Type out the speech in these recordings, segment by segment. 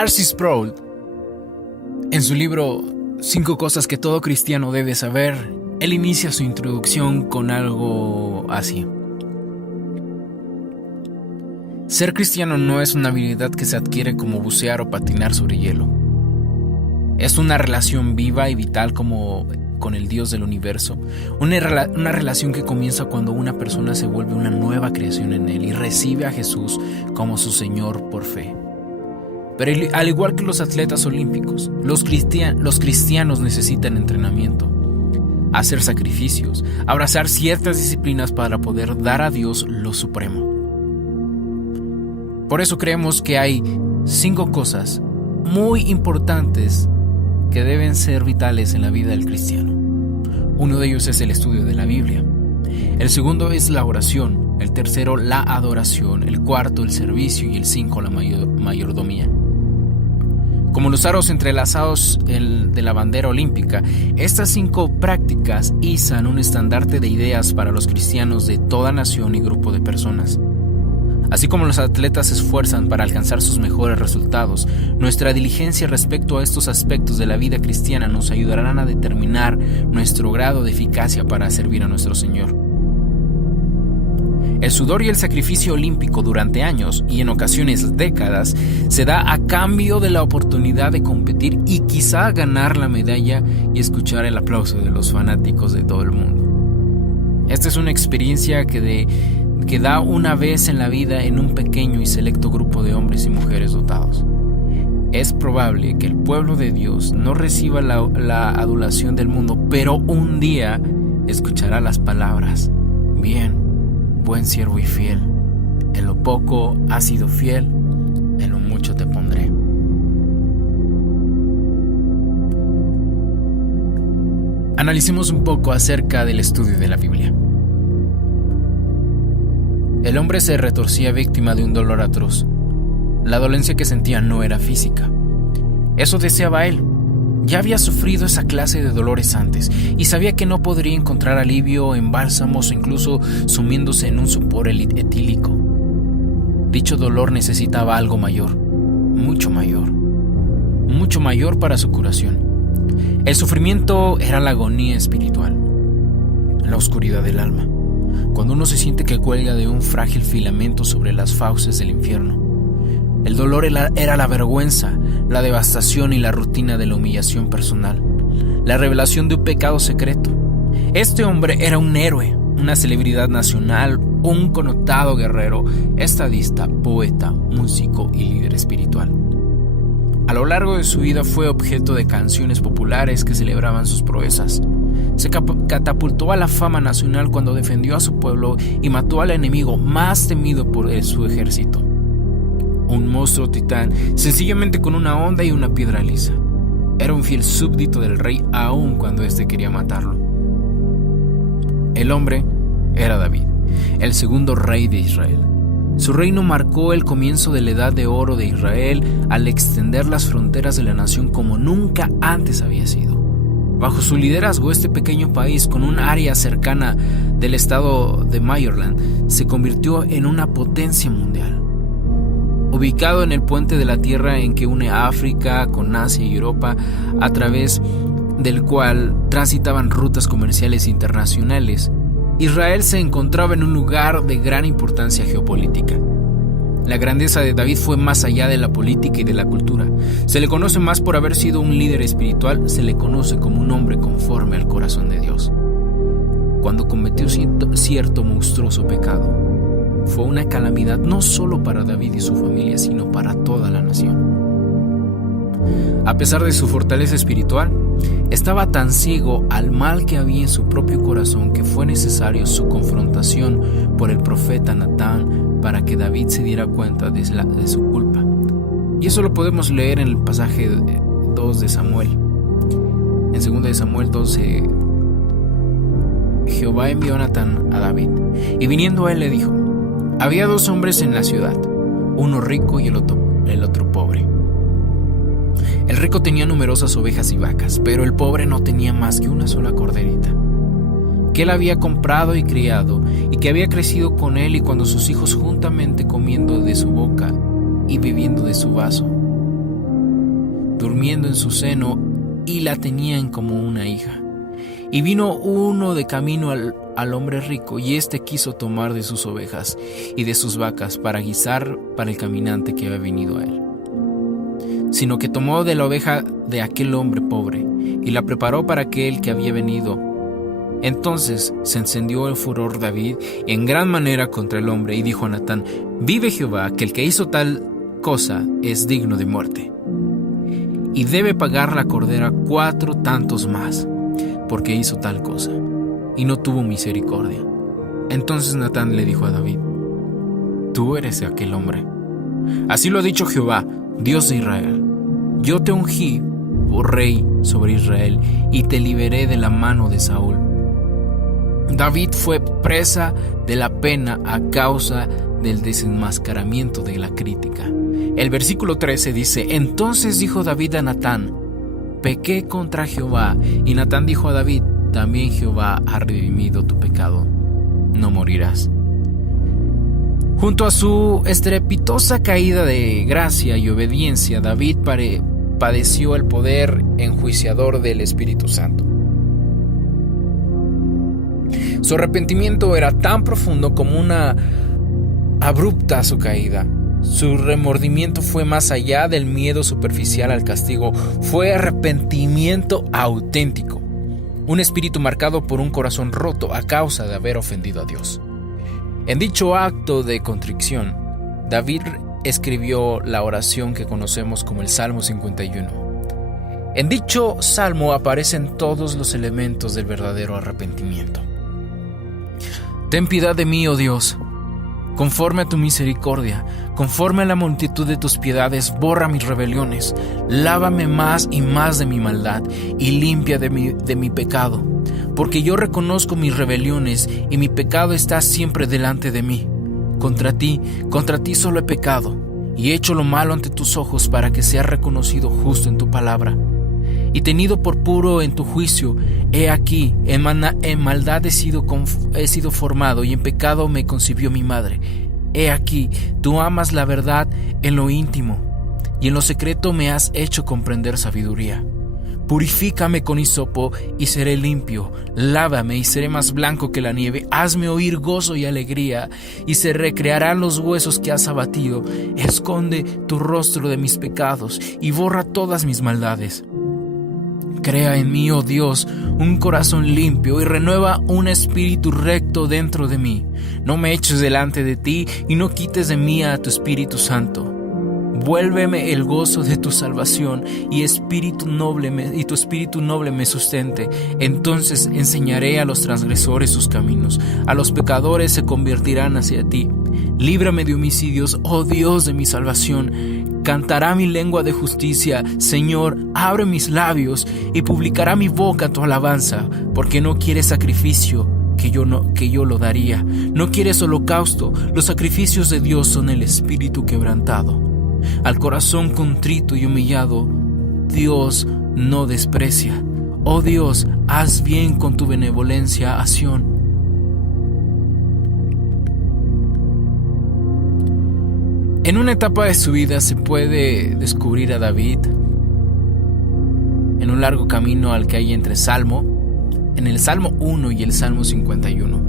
R.C. Sproul, en su libro 5 cosas que todo cristiano debe saber, él inicia su introducción con algo así. Ser cristiano no es una habilidad que se adquiere como bucear o patinar sobre hielo. Es una relación viva y vital como con el Dios del universo. Una relación que comienza cuando una persona se vuelve una nueva creación en Él y recibe a Jesús como su Señor por fe. Pero al igual que los atletas olímpicos, los cristianos necesitan entrenamiento, hacer sacrificios, abrazar ciertas disciplinas para poder dar a Dios lo supremo. Por eso creemos que hay 5 cosas muy importantes que deben ser vitales en la vida del cristiano. Uno de ellos es el estudio de la Biblia. El segundo es la oración. El tercero, la adoración. El cuarto, el servicio. Y el 5, la mayordomía. Como los aros entrelazados de la bandera olímpica, estas 5 prácticas izan un estandarte de ideas para los cristianos de toda nación y grupo de personas. Así como los atletas se esfuerzan para alcanzar sus mejores resultados, nuestra diligencia respecto a estos aspectos de la vida cristiana nos ayudarán a determinar nuestro grado de eficacia para servir a nuestro Señor. El sudor y el sacrificio olímpico durante años y en ocasiones décadas se da a cambio de la oportunidad de competir y quizá ganar la medalla y escuchar el aplauso de los fanáticos de todo el mundo. Esta es una experiencia que da una vez en la vida en un pequeño y selecto grupo de hombres y mujeres dotados. Es probable que el pueblo de Dios no reciba la adulación del mundo, pero un día escuchará las palabras: bien, buen siervo y fiel, en lo poco has sido fiel, en lo mucho te pondré. Analicemos un poco acerca del estudio de la Biblia. El hombre se retorcía víctima de un dolor atroz. La dolencia que sentía no era física. Eso deseaba él. Ya había sufrido esa clase de dolores antes y sabía que no podría encontrar alivio en bálsamos o incluso sumiéndose en un sopor etílico. Dicho dolor necesitaba algo mayor, mucho mayor para su curación. El sufrimiento era la agonía espiritual, la oscuridad del alma. Cuando uno se siente que cuelga de un frágil filamento sobre las fauces del infierno. El dolor era la vergüenza, la devastación y la rutina de la humillación personal, la revelación de un pecado secreto. Este hombre era un héroe, una celebridad nacional, un connotado guerrero, estadista, poeta, músico y líder espiritual. A lo largo de su vida fue objeto de canciones populares que celebraban sus proezas. Se catapultó a la fama nacional cuando defendió a su pueblo y mató al enemigo más temido por su ejército. Un monstruo titán, sencillamente con una honda y una piedra lisa. Era un fiel súbdito del rey aun cuando éste quería matarlo. El hombre era David, el segundo rey de Israel. Su reino marcó el comienzo de la edad de oro de Israel al extender las fronteras de la nación como nunca antes había sido. Bajo su liderazgo, este pequeño país, con un área cercana del estado de Maryland, se convirtió en una potencia mundial. Ubicado en el puente de la tierra en que une África con Asia y Europa, a través del cual transitaban rutas comerciales internacionales, Israel se encontraba en un lugar de gran importancia geopolítica. La grandeza de David fue más allá de la política y de la cultura. Se le conoce más por haber sido un líder espiritual, se le conoce como un hombre conforme al corazón de Dios. Cuando cometió cierto monstruoso pecado, fue una calamidad no solo para David y su familia, sino para toda la nación. A pesar de su fortaleza espiritual, estaba tan ciego al mal que había en su propio corazón que fue necesario su confrontación por el profeta Natán para que David se diera cuenta de su culpa. Y eso lo podemos leer en el pasaje 2 de Samuel. En 2 de Samuel 12, Jehová envió a Natán a David, y viniendo a él le dijo: había 2 hombres en la ciudad, uno rico y el otro pobre. El rico tenía numerosas ovejas y vacas, pero el pobre no tenía más que una sola corderita, que él había comprado y criado, y que había crecido con él y cuando sus hijos juntamente comiendo de su boca y bebiendo de su vaso. durmiendo en su seno, y la tenían como una hija. Y vino uno de camino al hombre rico, y éste quiso tomar de sus ovejas y de sus vacas para guisar para el caminante que había venido a él. Sino que tomó de la oveja de aquel hombre pobre, y la preparó para aquel que había venido. Entonces se encendió el furor David en gran manera contra el hombre, y dijo a Natán: vive Jehová, que el que hizo tal cosa es digno de muerte, y debe pagar la cordera 4 tantos más, porque hizo tal cosa, y no tuvo misericordia. Entonces Natán le dijo a David: tú eres aquel hombre. Así lo ha dicho Jehová, Dios de Israel: yo te ungí por rey sobre Israel, y te liberé de la mano de Saúl. David fue presa de la pena a causa del desenmascaramiento de la crítica. El versículo 13 dice: entonces dijo David a Natán: pequé contra Jehová. Y Natán dijo a David: también Jehová ha redimido tu pecado, no morirás. Junto a su estrepitosa caída de gracia y obediencia, David padeció el poder enjuiciador del Espíritu Santo. Su arrepentimiento era tan profundo como una abrupta su caída. Su remordimiento fue más allá del miedo superficial al castigo. Fue arrepentimiento auténtico. Un espíritu marcado por un corazón roto a causa de haber ofendido a Dios. En dicho acto de contrición, David escribió la oración que conocemos como el Salmo 51. En dicho salmo aparecen todos los elementos del verdadero arrepentimiento. Ten piedad de mí, oh Dios, conforme a tu misericordia, conforme a la multitud de tus piedades, borra mis rebeliones, lávame más y más de mi maldad, y limpia de mi pecado, porque yo reconozco mis rebeliones, y mi pecado está siempre delante de mí. Contra ti solo he pecado, y he hecho lo malo ante tus ojos, para que seas reconocido justo en tu palabra. Y tenido por puro en tu juicio, he aquí, en maldad he sido formado, y en pecado me concibió mi madre. He aquí, tú amas la verdad en lo íntimo, y en lo secreto me has hecho comprender sabiduría. Purifícame con hisopo y seré limpio, lávame y seré más blanco que la nieve. Hazme oír gozo y alegría, y se recrearán los huesos que has abatido. Esconde tu rostro de mis pecados y borra todas mis maldades. Crea en mí, oh Dios, un corazón limpio, y renueva un espíritu recto dentro de mí. No me eches delante de ti, y no quites de mí a tu Espíritu Santo. Vuélveme el gozo de tu salvación, y tu espíritu noble me sustente. Entonces enseñaré a los transgresores sus caminos, a los pecadores se convertirán hacia ti. Líbrame de homicidios, oh Dios de mi salvación. Cantará mi lengua de justicia. Señor, abre mis labios, y publicará mi boca tu alabanza, porque no quieres sacrificio, que yo lo daría. No quieres holocausto. Los sacrificios de Dios son el espíritu quebrantado. Al corazón contrito y humillado, Dios no desprecia. Oh Dios, haz bien con tu benevolencia a Sión. En una etapa de su vida se puede descubrir a David en un largo camino al que hay en el Salmo 1 y el Salmo 51.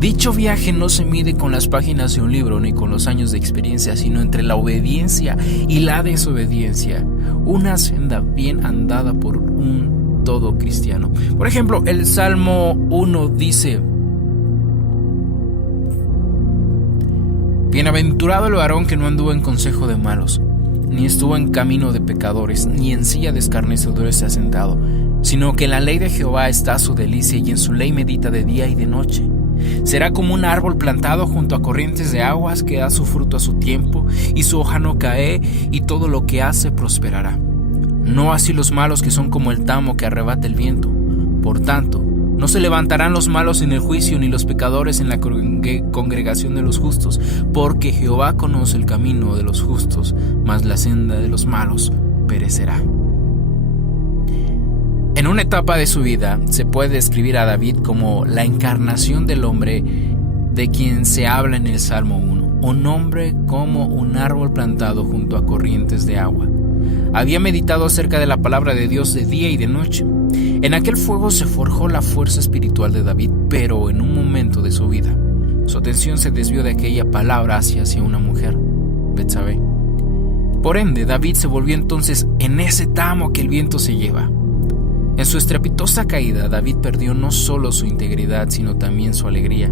Dicho viaje no se mide con las páginas de un libro ni con los años de experiencia, sino entre la obediencia y la desobediencia. Una senda bien andada por un todo cristiano. Por ejemplo, el Salmo 1 dice: bienaventurado el varón que no anduvo en consejo de malos, ni estuvo en camino de pecadores, ni en silla de escarnecedores se ha sentado, sino que en la ley de Jehová está su delicia, y en su ley medita de día y de noche. Será como un árbol plantado junto a corrientes de aguas, que da su fruto a su tiempo, y su hoja no cae, y todo lo que hace prosperará. No así los malos, que son como el tamo que arrebata el viento. Por tanto, no se levantarán los malos en el juicio, ni los pecadores en la congregación de los justos, porque Jehová conoce el camino de los justos, mas la senda de los malos perecerá. En una etapa de su vida se puede describir a David como la encarnación del hombre de quien se habla en el Salmo 1, un hombre como un árbol plantado junto a corrientes de agua. Había meditado acerca de la palabra de Dios de día y de noche. En aquel fuego se forjó la fuerza espiritual de David, pero en un momento de su vida, su atención se desvió de aquella palabra hacia una mujer, Betsabé. Por ende, David se volvió entonces en ese tamo que el viento se lleva. En su estrepitosa caída, David perdió no solo su integridad, sino también su alegría.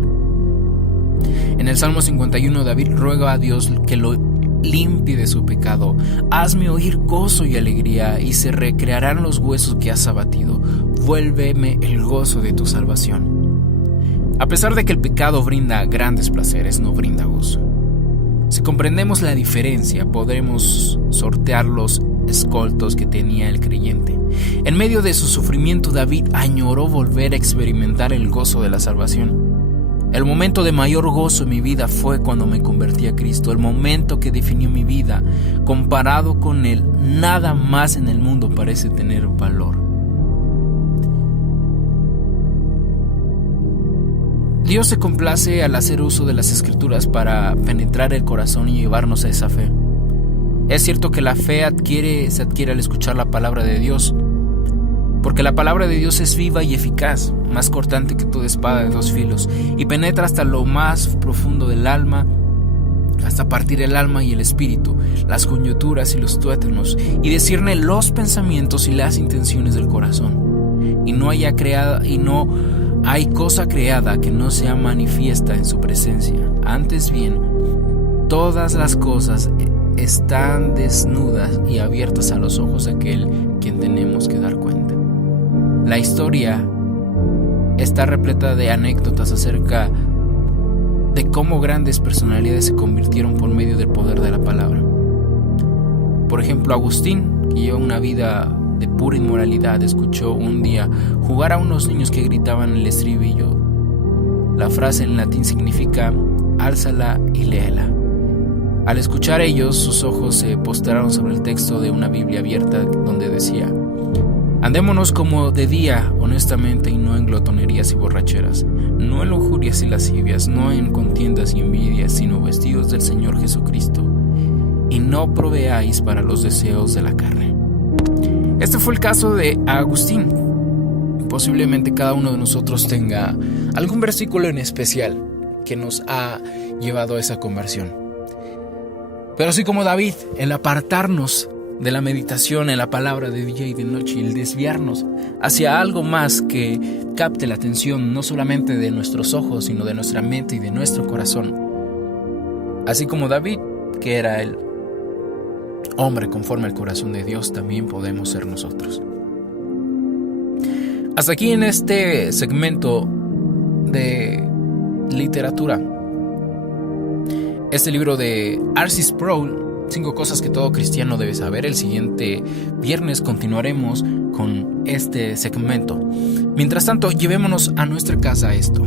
En el Salmo 51, David ruega a Dios que lo limpie de su pecado. Hazme oír gozo y alegría, y se recrearán los huesos que has abatido. Vuélveme el gozo de tu salvación. A pesar de que el pecado brinda grandes placeres, no brinda gozo. Si comprendemos la diferencia, podremos sortear los escoltos que tenía el creyente. En medio de su sufrimiento, David añoró volver a experimentar el gozo de la salvación. El momento de mayor gozo en mi vida fue cuando me convertí a Cristo. El momento que definió mi vida. Comparado con él, nada más en el mundo parece tener valor. Dios se complace al hacer uso de las Escrituras para penetrar el corazón y llevarnos a esa fe. Es cierto que la fe se adquiere al escuchar la palabra de Dios, porque la palabra de Dios es viva y eficaz, más cortante que toda espada de dos filos, y penetra hasta lo más profundo del alma, hasta partir el alma y el espíritu, las coyunturas y los tuétanos, y discierne los pensamientos y las intenciones del corazón. Y no hay cosa creada que no sea manifiesta en su presencia. Antes bien, todas las cosas están desnudas y abiertas a los ojos de aquel quien tenemos que dar cuenta. La historia está repleta de anécdotas acerca de cómo grandes personalidades se convirtieron por medio del poder de la palabra. Por ejemplo, Agustín, que lleva una vida de pura inmoralidad, escuchó un día jugar a unos niños que gritaban el estribillo. La frase en latín significa álzala y léela. Al escuchar ellos, sus ojos se postraron sobre el texto de una Biblia abierta donde decía: andémonos como de día, honestamente, y no en glotonerías y borracheras, no en lujurias y lascivias, no en contiendas y envidias, sino vestidos del Señor Jesucristo, y no proveáis para los deseos de la carne. Este fue el caso de Agustín. Posiblemente cada uno de nosotros tenga algún versículo en especial que nos ha llevado a esa conversión. Pero así como David, el apartarnos de la meditación en la palabra de día y de noche, y el desviarnos hacia algo más que capte la atención no solamente de nuestros ojos, sino de nuestra mente y de nuestro corazón. Así como David, que era el hombre conforme al corazón de Dios, también podemos ser nosotros. Hasta aquí en este segmento de literatura. Este libro de R.C. Sproul, 5 cosas que todo cristiano debe saber. El siguiente viernes continuaremos con este segmento. Mientras tanto, llevémonos a nuestra casa esto.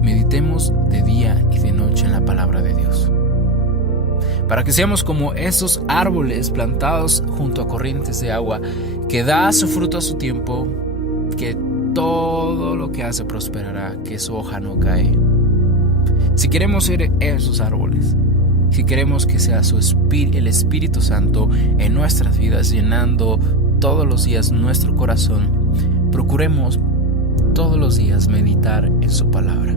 Meditemos de día y de noche en la palabra de Dios, para que seamos como esos árboles plantados junto a corrientes de agua, que da su fruto a su tiempo, que todo lo que hace prosperará, que su hoja no cae. Si queremos ser esos árboles, si queremos que sea el Espíritu Santo en nuestras vidas, llenando todos los días nuestro corazón, procuremos todos los días meditar en su palabra.